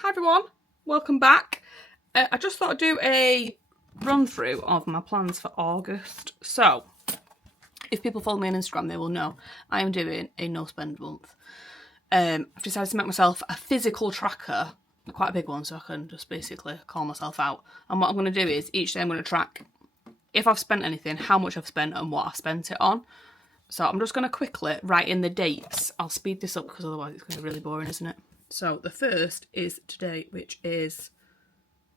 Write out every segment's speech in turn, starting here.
Hi everyone, welcome back. I just thought I'd do a run through of my plans for August. So, if people follow me on Instagram, they will know I am doing a no spend month. I've decided to make myself a physical tracker, quite a big one, so I can just basically call myself out. And what I'm going to do is each day I'm going to track if I've spent anything, how much I've spent and what I spent it on. So I'm just going to quickly write in the dates. I'll speed this up because otherwise it's going to be really boring, isn't it? So the first is today, which is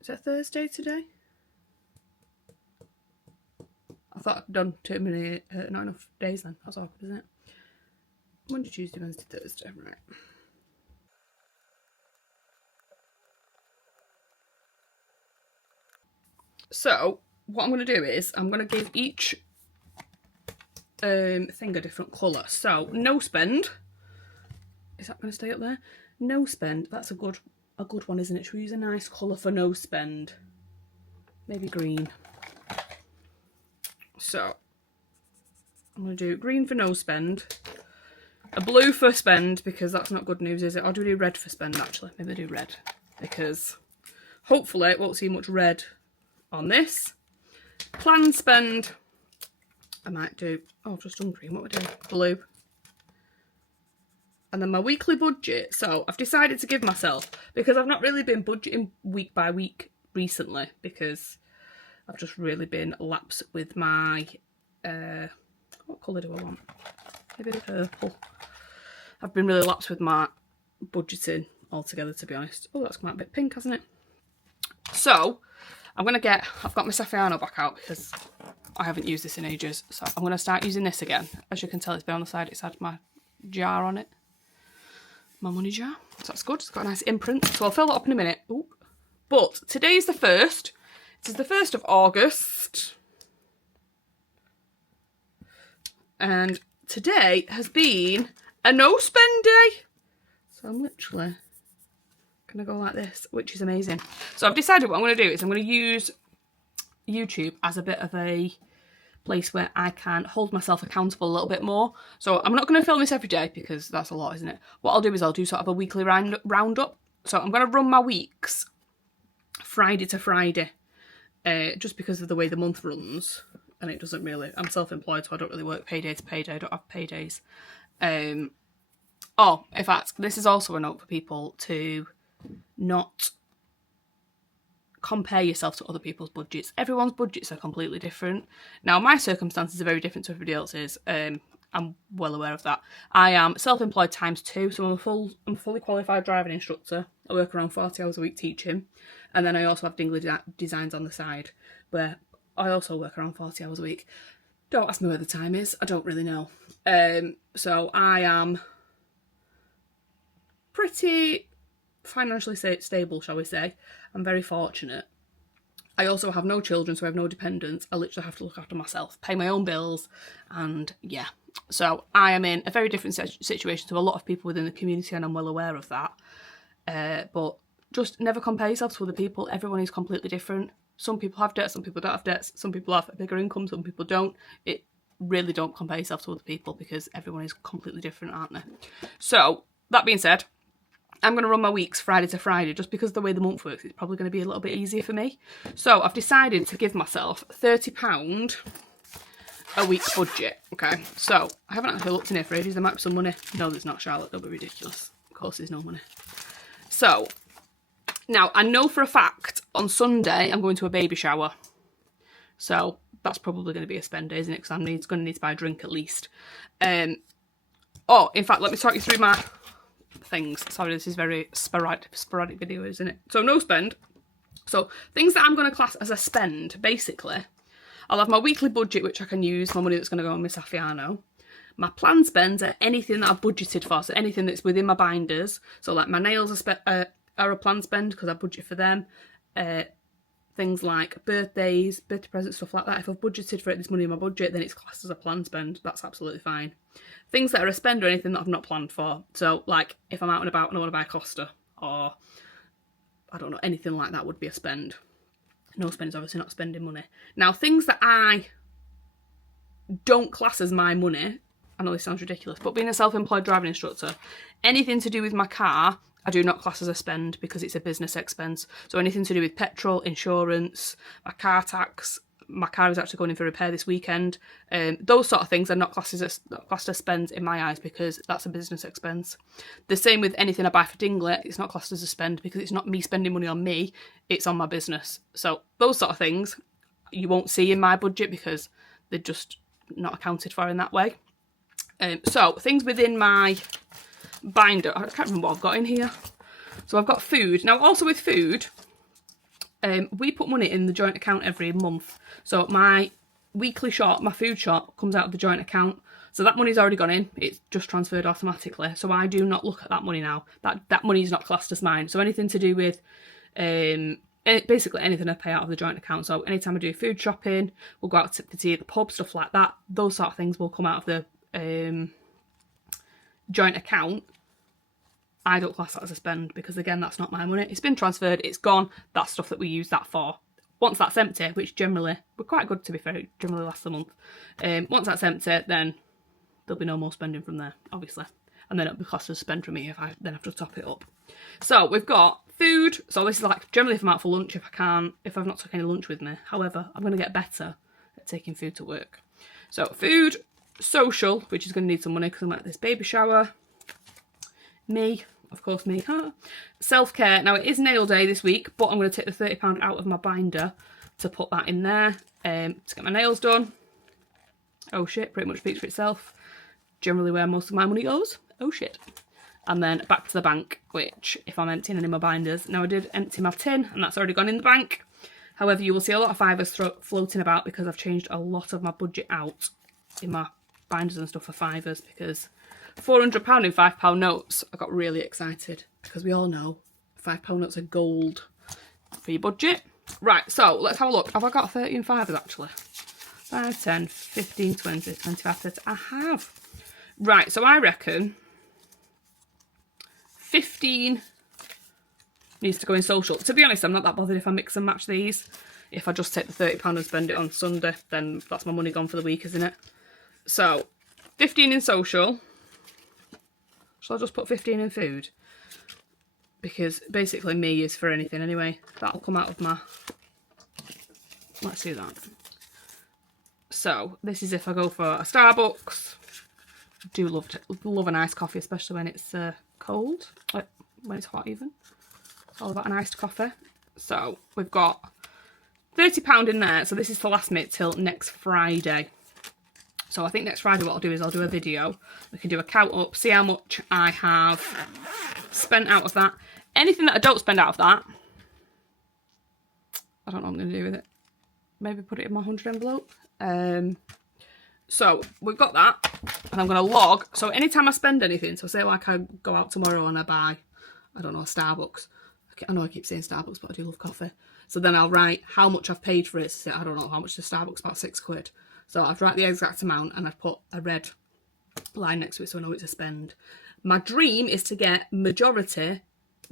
it Thursday today? I thought I'd done too many, not enough days then. That's awkward, isn't it? Monday, Tuesday, Wednesday, Thursday, right. So what I'm going to do is I'm going to give each thing a different colour. So no spend. Is that going to stay up there? No spend. That's a good one, isn't it? Should we use a nice colour for no spend? Maybe green. So I'm going to do green for no spend. A blue for spend, because that's not good news, is it? Or do we do red for spend, actually? Maybe I do red, because hopefully it won't see much red on this. Planned spend. I might do, I've just done green. What would I do? Blue. And then my weekly budget. So I've decided to give myself, because I've not really been budgeting week by week recently, because I've just really been lapsed with my, what colour do I want? Maybe purple. I've been really lapsed with my budgeting altogether, to be honest. Oh, that's come out a bit pink, hasn't it? So I've got my Saffiano back out because I haven't used this in ages. So I'm going to start using this again. As you can tell, it's been on the side. It's had my jar on it. My money jar. So that's good. It's got a nice imprint. So I'll fill that up in a minute. Ooh. But today is the 1st. It is the 1st of August. And today has been a no spend day. So I'm literally going to go like this, which is amazing. So I've decided what I'm going to do is I'm going to use YouTube as a bit of a place where I can hold myself accountable a little bit more. So I'm not going to film this every day because that's a lot, isn't it? What I'll do is I'll do sort of a weekly roundup. So I'm going to run my weeks Friday to Friday, just because of the way the month runs. And it doesn't really, I'm self-employed, so I don't really work payday to payday. I don't have paydays. Oh, in fact, this is also a note for people to not compare yourself to other people's budgets. Everyone's budgets are completely different. Now, my circumstances are very different to everybody else's. I'm well aware of that. I am self-employed ×2, so I'm a fully qualified driving instructor. I work around 40 hours a week teaching. And then I also have Dingley designs on the side, where I also work around 40 hours a week. Don't ask me where the time is. I don't really know. So I am pretty financially stable, shall we say. I'm very fortunate. I also have no children, so I have no dependents. I literally have to look after myself, pay my own bills, and yeah. So I am in a very different situation to a lot of people within the community, and I'm well aware of that. But just never compare yourself to other people. Everyone is completely different. Some people have debts, some people don't have debts, some people have a bigger income, some people don't. It really don't compare yourself to other people because everyone is completely different, aren't they? So, that being said, I'm going to run my weeks Friday to Friday just because the way the month works, it's probably going to be a little bit easier for me. So, I've decided to give myself £30 a week budget, okay? So, I haven't actually looked in here for ages. There might be some money. No, there's not, Charlotte. Don't be ridiculous. Of course there's no money. So, now, I know for a fact on Sunday I'm going to a baby shower. So that's probably going to be a spend day, isn't it? Because I'm going to need to buy a drink at least. Oh, in fact, let me talk you through my things. Sorry, this is very sporadic video, isn't it? So no spend. So things that I'm going to class as a spend, basically. I'll have my weekly budget, which I can use, my money that's going to go on my Saffiano. My planned spends are anything that I've budgeted for, so anything that's within my binders. So like my nails are a planned spend because I budget for them. Things like birthday presents, stuff like that. If I've budgeted for it, this money in my budget, then it's classed as a planned spend. That's absolutely fine. Things that are a spend are anything that I've not planned for. So like if I'm out and about and I want to buy a Costa or I don't know, anything like that would be a spend. No spend is obviously not spending money. Now things that I don't class as my money, I know this sounds ridiculous, but being a self-employed driving instructor, anything to do with my car, I do not class as a spend because it's a business expense. So anything to do with petrol, insurance, my car tax, my car is actually going in for repair this weekend. Those sort of things are not classed as spends in my eyes because that's a business expense. The same with anything I buy for Dingley, it's not classed as a spend because it's not me spending money on me, it's on my business. So those sort of things you won't see in my budget because they're just not accounted for in that way. So things within my binder, I can't remember what I've got in here. So I've got food. Now also with food, we put money in the joint account every month. So my weekly shop, my food shop, comes out of the joint account. So that money's already gone in. It's just transferred automatically. So I do not look at that money now. That money is not classed as mine. So anything to do with basically anything I pay out of the joint account. So anytime I do food shopping, we'll go out to tea at the pub, stuff like that. Those sort of things will come out of the joint account. I don't class that as a spend because, again, that's not my money. It's been transferred, it's gone. That's stuff that we use that for. Once that's empty, which generally, we're quite good to be fair, it generally lasts a month. Once that's empty, then there'll be no more spending from there, obviously. And then it'll be classed as a spend for me if I then have to top it up. So we've got food. So this is like generally if I'm out for lunch, if I've not took any lunch with me. However, I'm going to get better at taking food to work. So food, social, which is going to need some money because I'm at this baby shower. Me, of course me. Self-care. Now it is nail day this week, but I'm going to take the £30 out of my binder to put that in there to get my nails done. Oh shit, pretty much speaks for itself. Generally where most of my money goes. Oh shit. And then back to the bank, which if I'm emptying any of my binders. Now I did empty my tin and that's already gone in the bank. However, you will see a lot of fivers floating about because I've changed a lot of my budget out in my binders and stuff for fivers because £400 in £5 notes. I got really excited because we all know £5 notes are gold for your budget. Right, so let's have a look. Have I got 30 and fivers actually? 5, 10, 15, 20, 25, 30. I have. Right, so I reckon 15 needs to go in social. To be honest, I'm not that bothered if I mix and match these. If I just take the £30 and spend it on Sunday, then that's my money gone for the week, isn't it? So, 15 in social. Shall I just put 15 in food? Because basically me is for anything anyway. That'll come out of my... Let's do that. So, this is if I go for a Starbucks. I do love an iced coffee, especially when it's cold. Like, when it's hot even. It's all about an iced coffee. So, we've got £30 in there. So, this is to last me till next Friday. So I think next Friday what I'll do is I'll do a video. We can do a count up, see how much I have spent out of that. Anything that I don't spend out of that, I don't know what I'm going to do with it. Maybe put it in my 100 envelope. So we've got that and I'm going to log. So anytime I spend anything, so say like I go out tomorrow and I buy, I don't know, a Starbucks. I know I keep saying Starbucks, but I do love coffee. So then I'll write how much I've paid for it. So I don't know how much the Starbucks, about £6. So I've write the exact amount and I've put a red line next to it so I know it's a spend. My dream is to get majority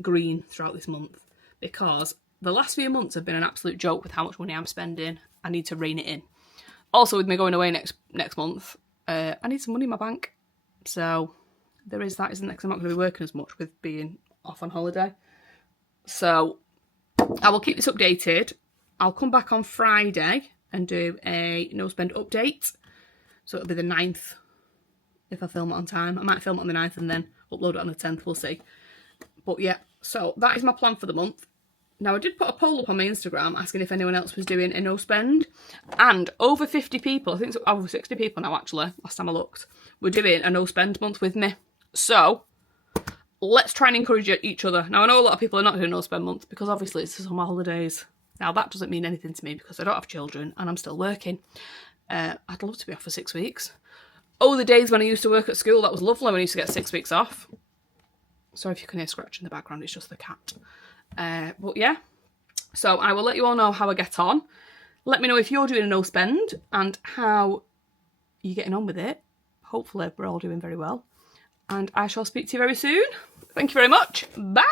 green throughout this month because the last few months have been an absolute joke with how much money I'm spending. I need to rein it in. Also, with me going away next month, I need some money in my bank. So there is that, isn't it? Because I'm not going to be working as much with being off on holiday. So I will keep this updated. I'll come back on Friday and do a no spend update. So it'll be the 9th if I film it on time. I might film it on the 9th and then upload it on the 10th, we'll see. But yeah, so that is my plan for the month. Now I did put a poll up on my Instagram asking if anyone else was doing a no spend. And over 50 people, I think it's over 60 people now actually, last time I looked, were doing a no spend month with me. So let's try and encourage each other. Now I know a lot of people are not doing no spend month because obviously it's the summer holidays. Now, that doesn't mean anything to me because I don't have children and I'm still working. I'd love to be off for 6 weeks. Oh, the days when I used to work at school, that was lovely when I used to get 6 weeks off. Sorry if you can hear scratch in the background, it's just the cat. But yeah, so I will let you all know how I get on. Let me know if you're doing a no spend and how you're getting on with it. Hopefully we're all doing very well. And I shall speak to you very soon. Thank you very much. Bye!